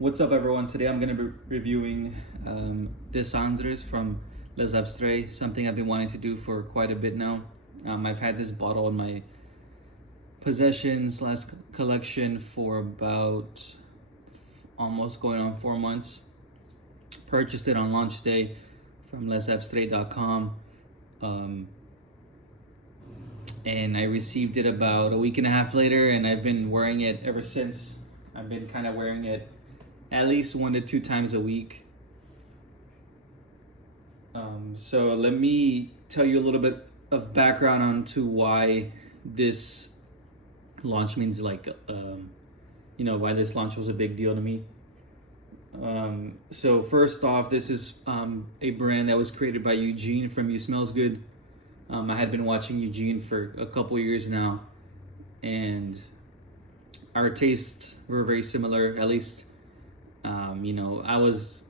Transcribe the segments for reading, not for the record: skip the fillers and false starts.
What's up, everyone? Today I'm going to be reviewing Cendres from Les Abstraits, something I've been wanting to do for quite a bit now. I've had this bottle in my possessions last collection for about almost going on 4 months. Purchased it on launch day from lesabstraits.com. And I received it about a week and a half later, and I've been wearing it ever since. I've been kind of wearing it at least 1 to 2 times a week. So let me tell you a little bit of background onto why this launch means why this launch was a big deal to me. So first off, this is a brand that was created by Eugene from You Smells Good. I had been watching Eugene for a couple years now, and our tastes were very similar. At least, I was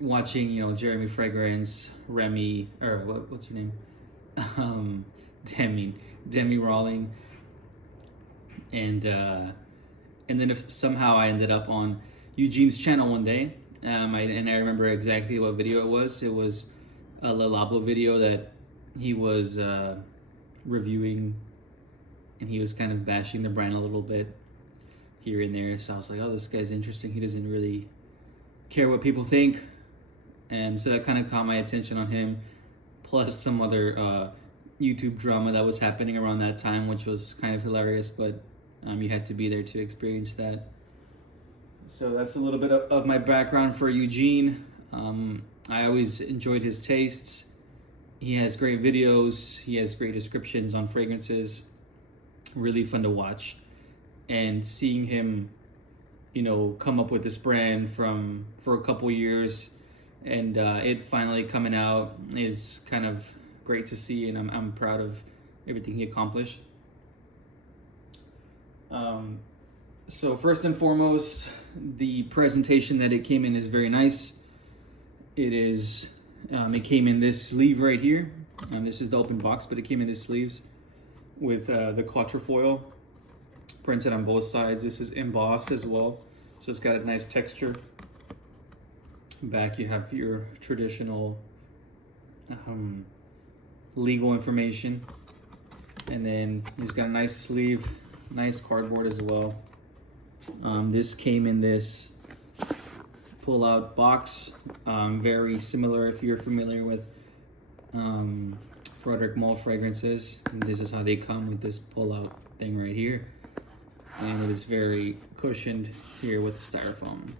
watching, Jeremy Fragrance, Remy, or what's her name? Demi Rawling, and then if somehow I ended up on Eugene's channel one day, I remember exactly what video it was. It was a Le Labo video that he was reviewing, and he was kind of bashing the brand a little bit here and there. So I was like, oh, this guy's interesting. He doesn't really care what people think. And so that kind of caught my attention on him, plus some other YouTube drama that was happening around that time, which was kind of hilarious, but you had to be there to experience that. So that's a little bit of my background for Eugene. I always enjoyed his tastes. He has great videos. He has great descriptions on fragrances. Really fun to watch. And seeing him, come up with this brand for a couple years, and it finally coming out is kind of great to see, and I'm proud of everything he accomplished. So first and foremost, the presentation that it came in is very nice. It came in this sleeve right here. This is the open box, but it came in this sleeves with the quatrefoil printed on both sides. This is embossed as well, so it's got a nice texture. Back you have your traditional legal information, and then he's got a nice sleeve, nice cardboard as well. This came in this pull-out box, very similar if you're familiar with Frederic Malle fragrances. And this is how they come, with this pull-out thing right here, and it is very cushioned here with the styrofoam,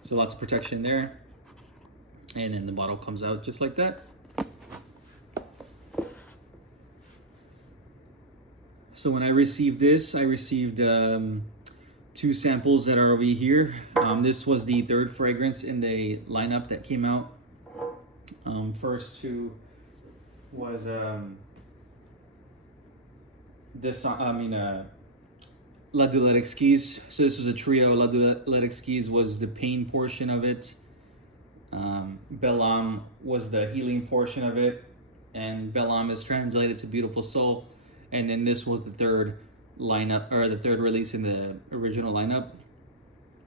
so lots of protection there. And then the bottle comes out just like that. So when I received this, I received 2 samples that are over here. This was the 3rd fragrance in the lineup that came out. First 2 was La Doulette Exquise. So this was a trio. La Doulette Exquise was the pain portion of it. Bel Âme was the healing portion of it, and Bel Âme is translated to beautiful soul. And then this was the 3rd lineup, or the 3rd release in the original lineup.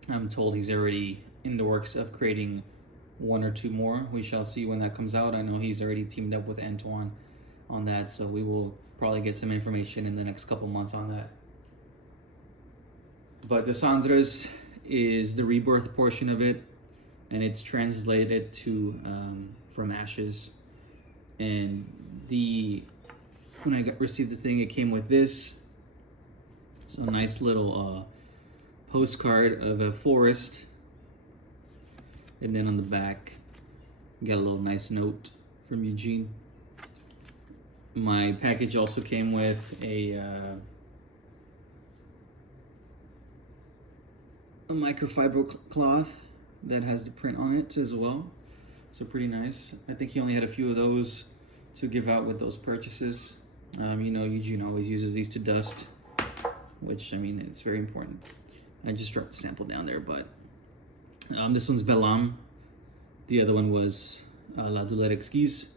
I'm told he's already in the works of creating 1 or 2 more. We shall see when that comes out. I know he's already teamed up with Antoine on that, so we will probably get some information in the next couple months on that. But the Cendres is the rebirth portion of it, and it's translated to from ashes. And when I received the thing, it came with this. So a nice little postcard of a forest, and then on the back, you got a little nice note from Eugene. My package also came with a microfiber cloth that has the print on it as well, so pretty nice. I think he only had a few of those to give out with those purchases. Eugene always uses these to dust, which, it's very important. I just dropped the sample down there, but this one's Bel Âme. The other one was La Doulette Exquise.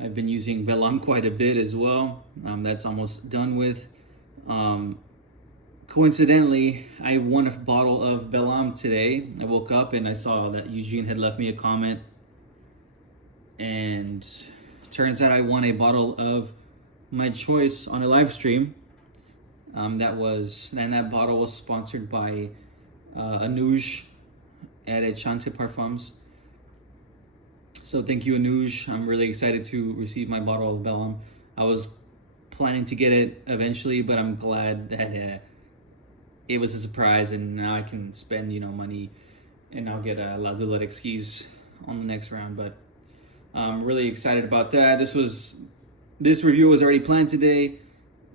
I've been using Bel Âme quite a bit as well. That's almost done with. coincidentally, I won a bottle of Bellam today. I woke up and I saw that Eugene had left me a comment, and turns out I won a bottle of my choice on a live stream. That bottle was sponsored by Anuj at Chante Parfums. So thank you, Anuj. I'm really excited to receive my bottle of Bellam. I was planning to get it eventually, but I'm glad that it was a surprise, and now I can spend money, and I'll get a La Dulette skis on the next round. But I'm really excited about that. This review was already planned today.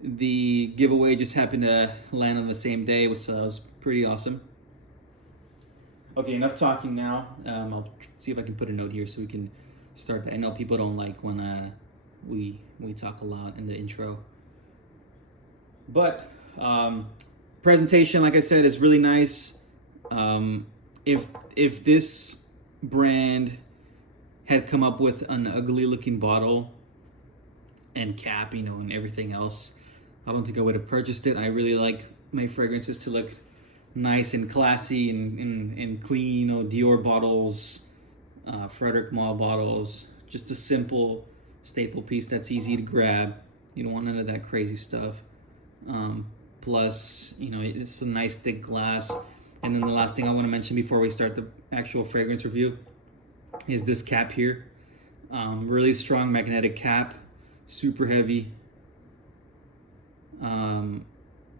The giveaway just happened to land on the same day, so that was pretty awesome. Okay, enough talking now. I'll see if I can put a note here so we can start. I know people don't like when we talk a lot in the intro, but presentation, like I said, is really nice. If this brand had come up with an ugly looking bottle and cap, and everything else, I don't think I would have purchased it. I really like my fragrances to look nice and classy and clean. Dior bottles, Frederic Malle bottles, just a simple staple piece that's easy to grab. You don't want none of that crazy stuff. Plus, it's a nice thick glass. And then the last thing I want to mention before we start the actual fragrance review is this cap here. Really strong magnetic cap, super heavy.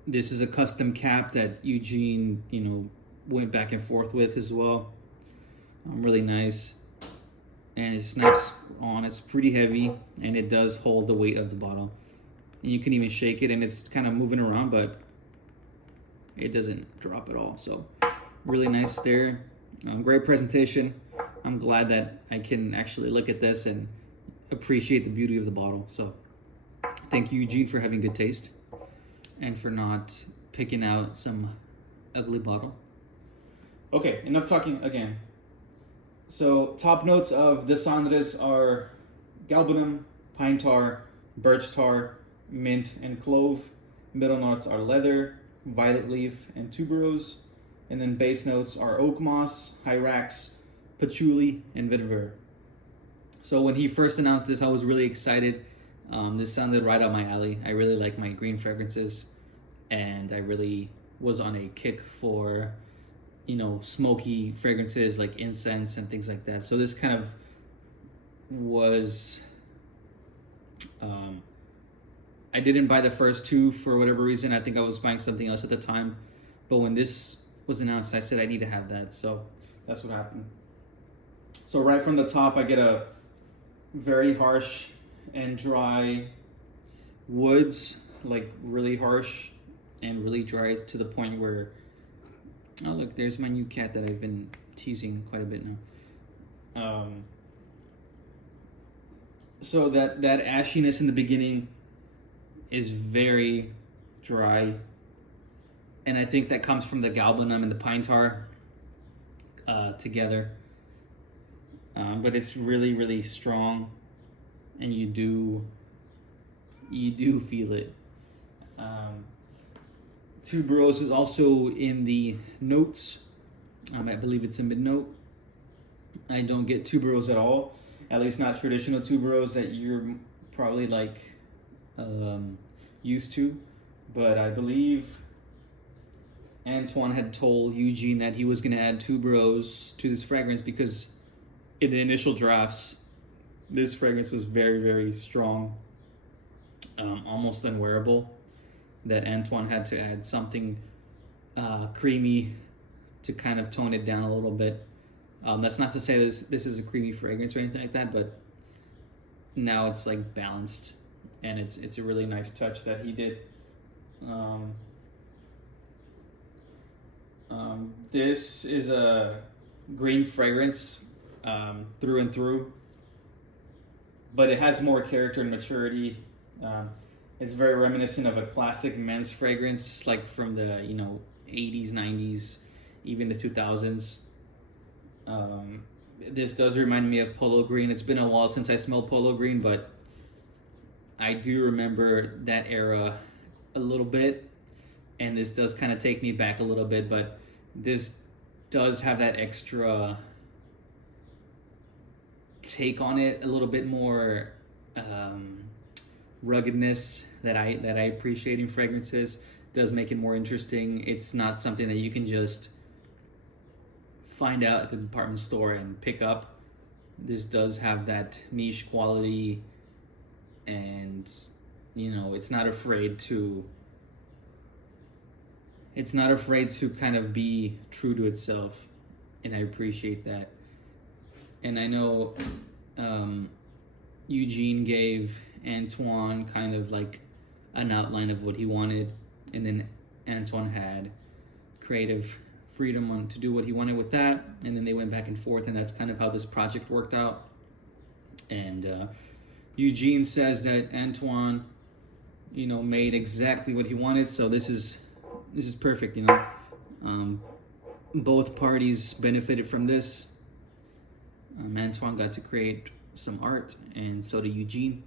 This is a custom cap that Eugene, went back and forth with as well. Really nice. And it snaps on. It's pretty heavy, and it does hold the weight of the bottle. And you can even shake it, and it's kind of moving around, but it doesn't drop at all. So really nice there. Great presentation. I'm glad that I can actually look at this and appreciate the beauty of the bottle. So thank you, Eugene, for having good taste and for not picking out some ugly bottle. Okay, enough talking again. So top notes of the Cendres are galbanum, pine tar, birch tar, mint, and clove. Middle notes are leather, violet leaf, and tuberose. And then base notes are oak moss, hyrax, patchouli, and vetiver. So when he first announced this, I was really excited. This sounded right up my alley. I really like my green fragrances, and I really was on a kick for, smoky fragrances like incense and things like that. So this kind of was, I didn't buy the first two for whatever reason. I think I was buying something else at the time. But when this was announced, I said I need to have that. So that's what happened. So right from the top, I get a very harsh and dry woods, like really harsh and really dry to the point where, oh look, there's my new cat that I've been teasing quite a bit now. So that ashiness in the beginning is very dry, and I think that comes from the galbanum and the pine tar together. But it's really, really strong, and you do feel it. Tuberose is also in the notes. I believe it's a mid note. I don't get tuberose at all, at least not traditional tuberose that you're probably used to. But I believe Antoine had told Eugene that he was going to add tuberose to this fragrance because in the initial drafts, this fragrance was very, very strong, almost unwearable, that Antoine had to add something creamy to kind of tone it down a little bit. That's not to say this is a creamy fragrance or anything like that, but now it's like balanced, and it's a really nice touch that he did. This is a green fragrance through and through, but it has more character and maturity. It's very reminiscent of a classic men's fragrance, like from the 80s, 90s, even the 2000s. This does remind me of Polo Green. It's been a while since I smelled Polo Green, but I do remember that era a little bit. and this does kind of take me back a little bit, but this does have that extra take on it, a little bit more ruggedness that I appreciate in fragrances. Does make it more interesting. It's not something that you can just find out at the department store and pick up. This does have that niche quality, and it's not afraid to kind of be true to itself, and I appreciate that. And I know Eugene gave Antoine kind of like an outline of what he wanted, and then Antoine had creative freedom to do what he wanted with that, and then they went back and forth, and that's kind of how this project worked out. And Eugene says that Antoine made exactly what he wanted, so this is perfect. Both parties benefited from this. Antoine got to create some art, and so did Eugene.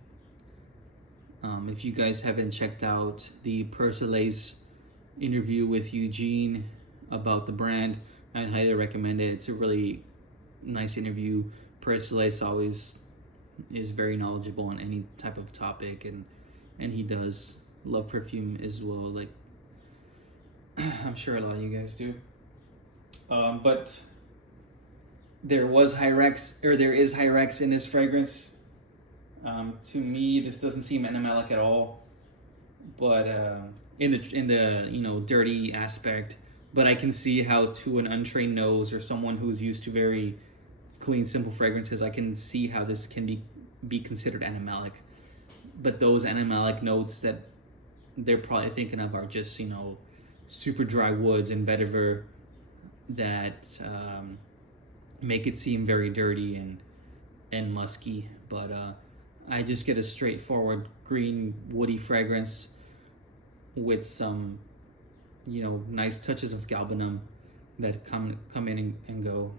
If you guys haven't checked out the Persolace interview with Eugene about the brand, I highly recommend it. It's a really nice interview. Persolace always is very knowledgeable on any type of topic, and he does love perfume as well, like I'm sure a lot of you guys do. But there is Hyrex in this fragrance. To me, this doesn't seem animalic at all, but in the dirty aspect. But I can see how, to an untrained nose or someone who's used to very clean, simple fragrances, I can see how this can be considered animalic. But those animalic notes that they're probably thinking of are just super dry woods and vetiver that make it seem very dirty and musky. But I just get a straightforward green woody fragrance with some nice touches of galbanum that come in and go.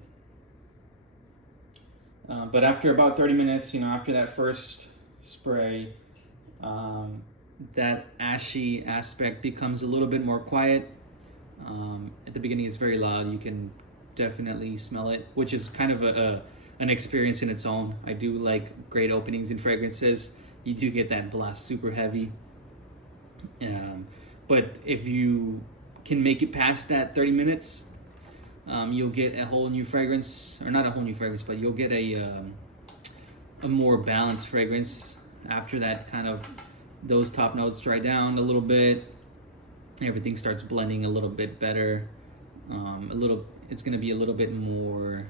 But after about 30 minutes, after that first spray, that ashy aspect becomes a little bit more quiet. At the beginning, it's very loud. You can definitely smell it, which is kind of an experience in its own. I do like great openings in fragrances. You do get that blast super heavy. But if you can make it past that 30 minutes, you'll get a whole new fragrance, or not a whole new fragrance, but you'll get a more balanced fragrance. After that, kind of those top notes dry down a little bit, everything starts blending a little bit better. It's going to be a little bit more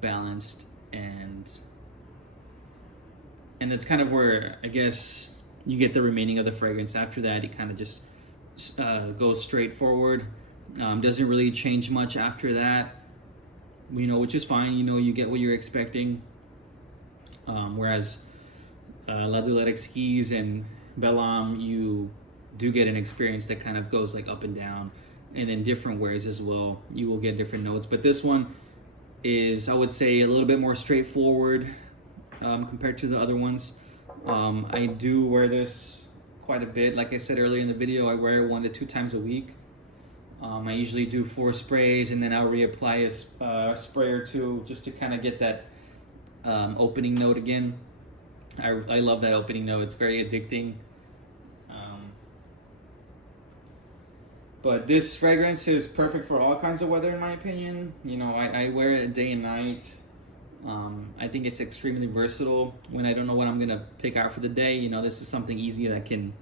balanced, and that's kind of where I guess you get the remaining of the fragrance. After that, it kind of just goes straight forward. Doesn't really change much after that, which is fine. You get what you're expecting. Whereas La Doulette Exquise and Belle, you do get an experience that kind of goes like up and down, and in different ways as well. You will get different notes, but this one is, I would say, a little bit more straightforward compared to the other ones. I do wear this quite a bit. Like I said earlier in the video, I wear it 1 to 2 times a week. I usually do 4 sprays, and then I'll reapply a spray or 2 just to kind of get that opening note again. I love that opening note. It's very addicting. But this fragrance is perfect for all kinds of weather, in my opinion. I wear it day and night. I think it's extremely versatile. When I don't know what I'm gonna pick out for the day, this is something easy that I can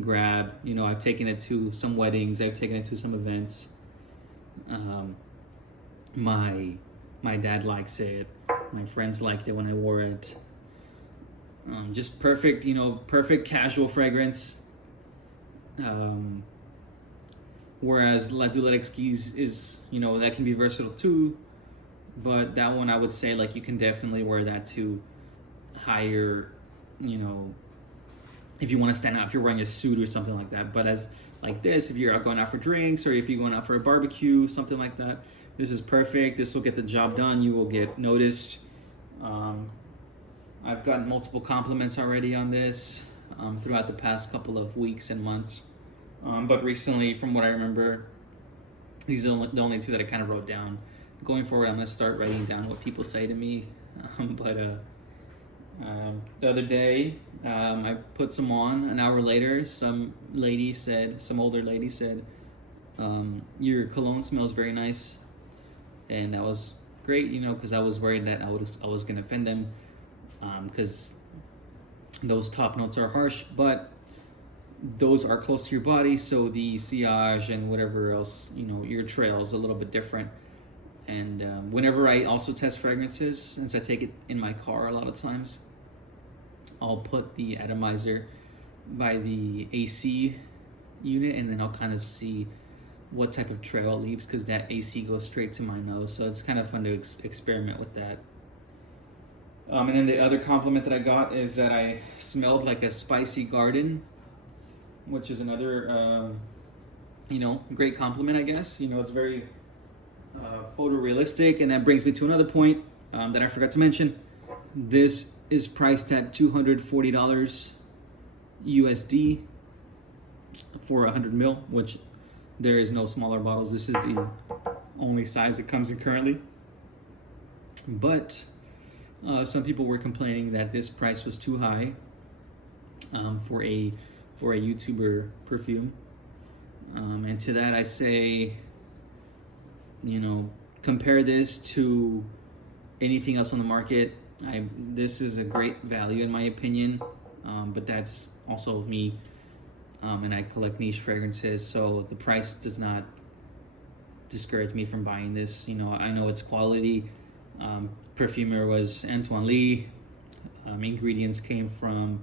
grab. I've taken it to some weddings. I've taken it to some events. My dad likes it. My friends liked it when I wore it. Just perfect, perfect casual fragrance. Whereas La Doulette Exquise is, that can be versatile too. But that one, I would say, like, you can definitely wear that to higher, if you want to stand out, if you're wearing a suit or something like that. But as like this, if you're going out for drinks, or if you're going out for a barbecue, something like that, this is perfect. This will get the job done. You will get noticed. I've gotten multiple compliments already on this throughout the past couple of weeks and months. But recently, from what I remember, these are the only two that I kind of wrote down. Going forward, I'm gonna start writing down what people say to me. The other day, I put some on. An hour later, some older lady said, "Your cologne smells very nice," and that was great, because I was worried that I was gonna offend them, because those top notes are harsh, but those are close to your body, so the sillage and whatever else, your trail is a little bit different. And whenever I also test fragrances, since I take it in my car a lot of times, I'll put the atomizer by the AC unit, and then I'll kind of see what type of trail it leaves, because that AC goes straight to my nose, so it's kind of fun to experiment with that. And then the other compliment that I got is that I smelled like a spicy garden, which is another, great compliment, I guess. It's very photorealistic, and that brings me to another point that I forgot to mention. This is priced at $240 USD for 100 ml, which there is no smaller bottles. This is the only size it comes in currently. But some people were complaining that this price was too high for a YouTuber perfume. And to that I say, compare this to anything else on the market. This is a great value in my opinion, but that's also me, and I collect niche fragrances, so the price does not discourage me from buying this. I know it's quality. Perfumer was Antoine Lee. Ingredients came from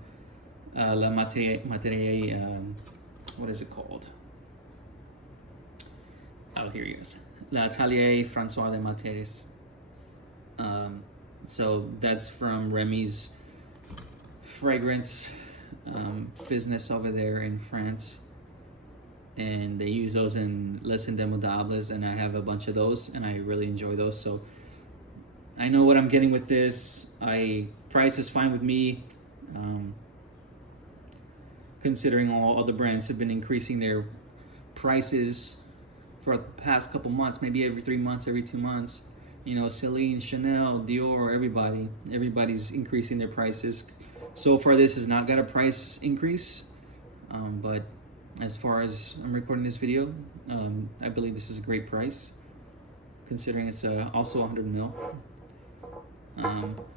La Materie, what is it called? Oh, here it is. L'Atelier François de Materis. So that's from Remy's fragrance business over there in France. And they use those in Les Indemodables, and I have a bunch of those, and I really enjoy those. So I know what I'm getting with this. Price is fine with me. Considering all other brands have been increasing their prices for the past couple months, maybe every 3 months, every 2 months. Celine, Chanel, Dior, everybody's increasing their prices. So far, this has not got a price increase, but as far as I'm recording this video, I believe this is a great price, considering it's also 100 ml.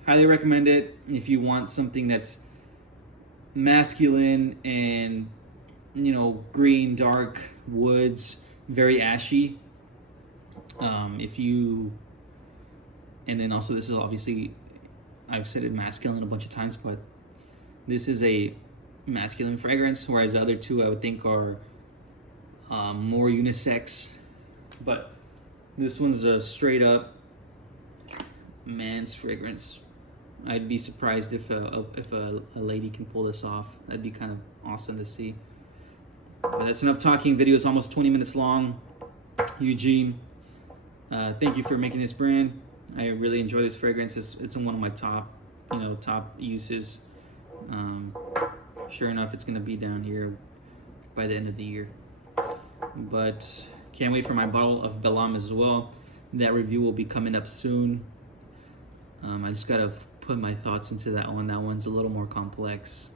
Highly recommend it if you want something that's masculine and green, dark woods, very ashy. And then also, this is obviously, I've said it masculine a bunch of times, but this is a masculine fragrance, whereas the other two I would think are more unisex. But this one's a straight up man's fragrance. I'd be surprised if a lady can pull this off. That'd be kind of awesome to see. But that's enough talking. Video is almost 20 minutes long. Eugene, thank you for making this brand. I really enjoy this fragrance. It's one of my top uses. Sure enough, it's gonna be down here by the end of the year. But can't wait for my bottle of Bellam as well. That review will be coming up soon. I just gotta put my thoughts into that one. That one's a little more complex.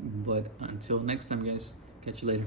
But until next time, guys, catch you later.